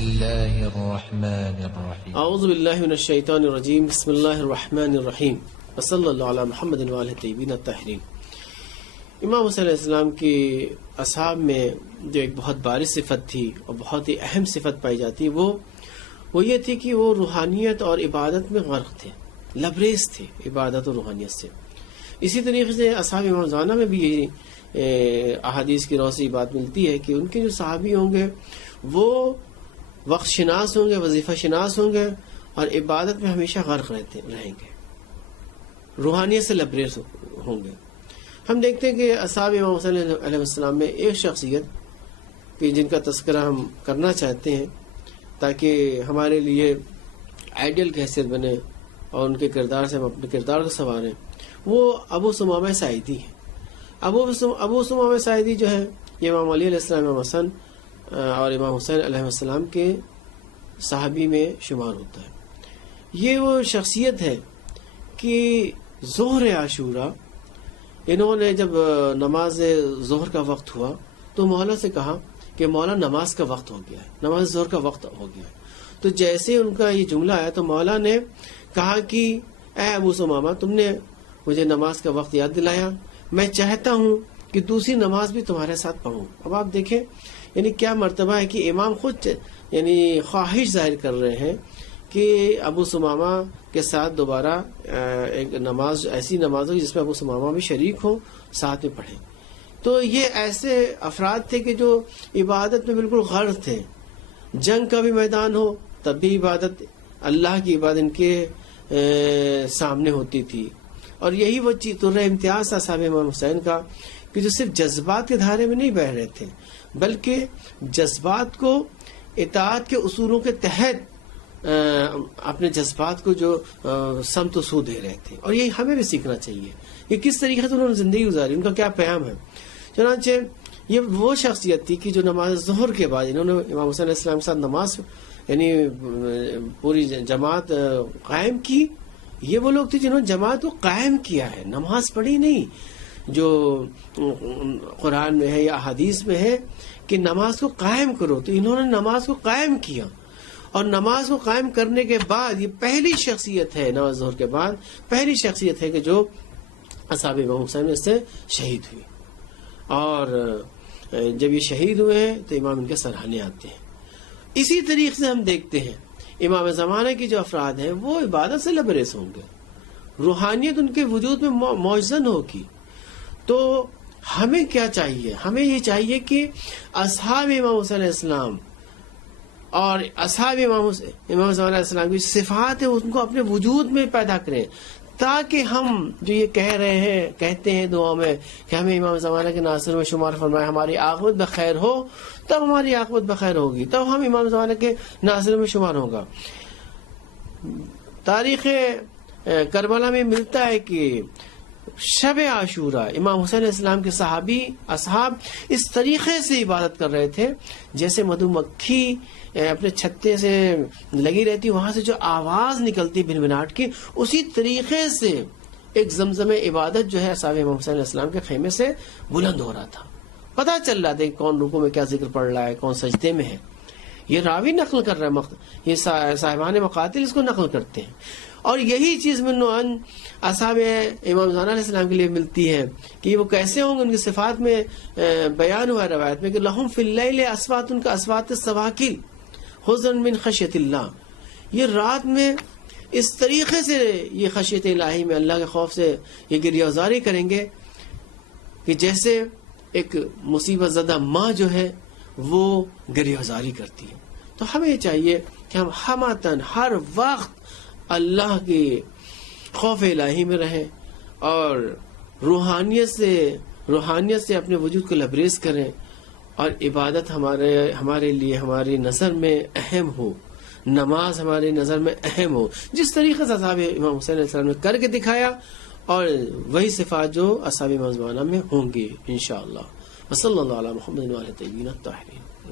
الله الرحمن الرحيم اعوذ باللہ من الشیطان الرجیم بسم اللہ الرحمن الرحیم وصلی اللہ علی محمد وآلہ الطیبین الطاہرین۔ امام حسین علیہ السلام کی اصحاب میں جو ایک بہت بارز صفت تھی اور بہت ہی اہم صفت پائی جاتی وہ یہ تھی کہ وہ روحانیت اور عبادت میں غرق تھے، لبریز تھے عبادت اور روحانیت سے۔ اسی طریقے سے اصحاب امام زمانہ میں بھی یہ احادیث کی روشنی بات ملتی ہے کہ ان کے جو صحابی ہوں گے وہ وقت شناس ہوں گے، وظیفہ شناس ہوں گے اور عبادت میں ہمیشہ غرق رہیں گے، روحانیت سے لبریز ہوں گے۔ ہم دیکھتے ہیں کہ اصحاب امام حسین علیہ السلام میں ایک شخصیت کہ جن کا تذکرہ ہم کرنا چاہتے ہیں تاکہ ہمارے لیے آئیڈیل کی حیثیت بنے اور ان کے کردار سے ہم اپنے کردار کو سنواریں، وہ ابو ثمامہ ساعدی ہیں۔ ابو ثمامہ ساعدی جو ہے یہ امام علی علیہ السلام، امام حسن اور امام حسین علیہ السلام کے صحابی میں شمار ہوتا ہے۔ یہ وہ شخصیت ہے کہ ظہر عاشورہ انہوں نے جب نماز ظہر کا وقت ہوا تو مولا سے کہا کہ مولا نماز کا وقت ہو گیا ہے، نماز ظہر کا وقت ہو گیا ہے۔ تو جیسے ان کا یہ جملہ آیا تو مولا نے کہا کہ اے ابو ثمامہ، تم نے مجھے نماز کا وقت یاد دلایا، میں چاہتا ہوں کہ دوسری نماز بھی تمہارے ساتھ پڑھوں۔ اب آپ دیکھیں یعنی کیا مرتبہ ہے کہ امام خود یعنی خواہش ظاہر کر رہے ہیں کہ ابو ثمامہ کے ساتھ دوبارہ ایک نماز، ایسی نماز ہو جس میں ابو ثمامہ بھی شریک ہو، ساتھ میں پڑھیں۔ تو یہ ایسے افراد تھے کہ جو عبادت میں بالکل غرق تھے، جنگ کا بھی میدان ہو تب بھی عبادت، اللہ کی عبادت ان کے سامنے ہوتی تھی۔ اور یہی وہ طرح امتیاز تھا صاحب امام حسین کا کہ جو صرف جذبات کے دھارے میں نہیں بہہ رہے تھے بلکہ جذبات کو اطاعت کے اصولوں کے تحت اپنے جذبات کو جو سمت و سو دے رہے تھے، اور یہی ہمیں بھی سیکھنا چاہیے کہ کس طریقے سے انہوں نے زندگی گزاری، ان کا کیا پیام ہے۔ چنانچہ یہ وہ شخصیت تھی کہ جو نماز ظہر کے بعد انہوں نے امام حسین علیہ السلام کے ساتھ نماز یعنی پوری جماعت قائم کی۔ یہ وہ لوگ تھے جنہوں نے جماعت کو قائم کیا ہے، نماز پڑھی نہیں، جو قرآن میں ہے یا احادیث میں ہے کہ نماز کو قائم کرو، تو انہوں نے نماز کو قائم کیا، اور نماز کو قائم کرنے کے بعد یہ پہلی شخصیت ہے، نماز ظہر کے بعد پہلی شخصیت ہے کہ جو اصحاب امام حسین میں سے شہید ہوئی۔ اور جب یہ شہید ہوئے ہیں تو امام ان کے سراہنے آتے ہیں۔ اسی طریقے سے ہم دیکھتے ہیں امام زمانہ کی جو افراد ہیں وہ عبادت سے لبریز ہوں گے، روحانیت ان کے وجود میں معجزن ہوگی۔ تو ہمیں کیا چاہیے؟ ہمیں یہ چاہیے کہ اصحاب امام حسین علیہ السلام اور اصحاب امام زمانہ علیہ السلام کی صفات ہیں ان کو اپنے وجود میں پیدا کریں، تاکہ ہم جو یہ کہتے ہیں دعا میں کہ ہمیں امام زمانہ کے ناصر میں شمار فرمائے، ہماری عاقبت بخیر ہو، تب ہماری عاقبت بخیر ہوگی، تب ہم امام زمانہ کے ناصر میں شمار ہوگا۔ تاریخ کربلا میں ملتا ہے کہ شب عاشورہ امام حسین علیہ السلام کے اصحاب اس طریقے سے عبادت کر رہے تھے جیسے مدھو مکھی اپنے چھتے سے لگی رہتی، وہاں سے جو آواز نکلتی بھنبھناہٹ کی، اسی طریقے سے ایک زمزم عبادت جو ہے اصحاب امام حسین علیہ السلام کے خیمے سے بلند ہو رہا تھا۔ پتہ چل رہا تھا کہ کون رکوع میں کیا ذکر پڑھ رہا ہے، کون سجدے میں ہے۔ یہ راوی نقل کر رہا ہے، یہ صاحبان مقاتل اس کو نقل کرتے ہیں۔ اور یہی چیز من عن اصحاب امام زمانہ علیہ السلام کے لیے ملتی ہے کہ وہ کیسے ہوں گے۔ ان کی صفات میں بیان ہوا ہے روایت میں کہ لہم فی اللیل اصوات کا اصوات السواکل حزنا من خشیت اللہ، یہ رات میں اس طریقے سے یہ خشیت الہی میں اللہ کے خوف سے یہ گریہ زاری کریں گے کہ جیسے ایک مصیبت زدہ ماں جو ہے وہ گریہ زاری کرتی ہے۔ تو ہمیں یہ چاہیے کہ ہم ہمتاً ہر وقت اللہ کے خوف الہی میں رہیں اور روحانیت سے اپنے وجود کو لبریز کریں، اور عبادت ہمارے لیے ہماری نظر میں اہم ہو، نماز ہماری نظر میں اہم ہو، جس طریقے سے اصحاب امام حسین علیہ السلام نے کر کے دکھایا، اور وہی صفات جو اصحاب امام زمانہ میں ہوں گی انشاءاللہ۔ وصلی اللہ علی محمد وآلہ الطیبین الطاہرین۔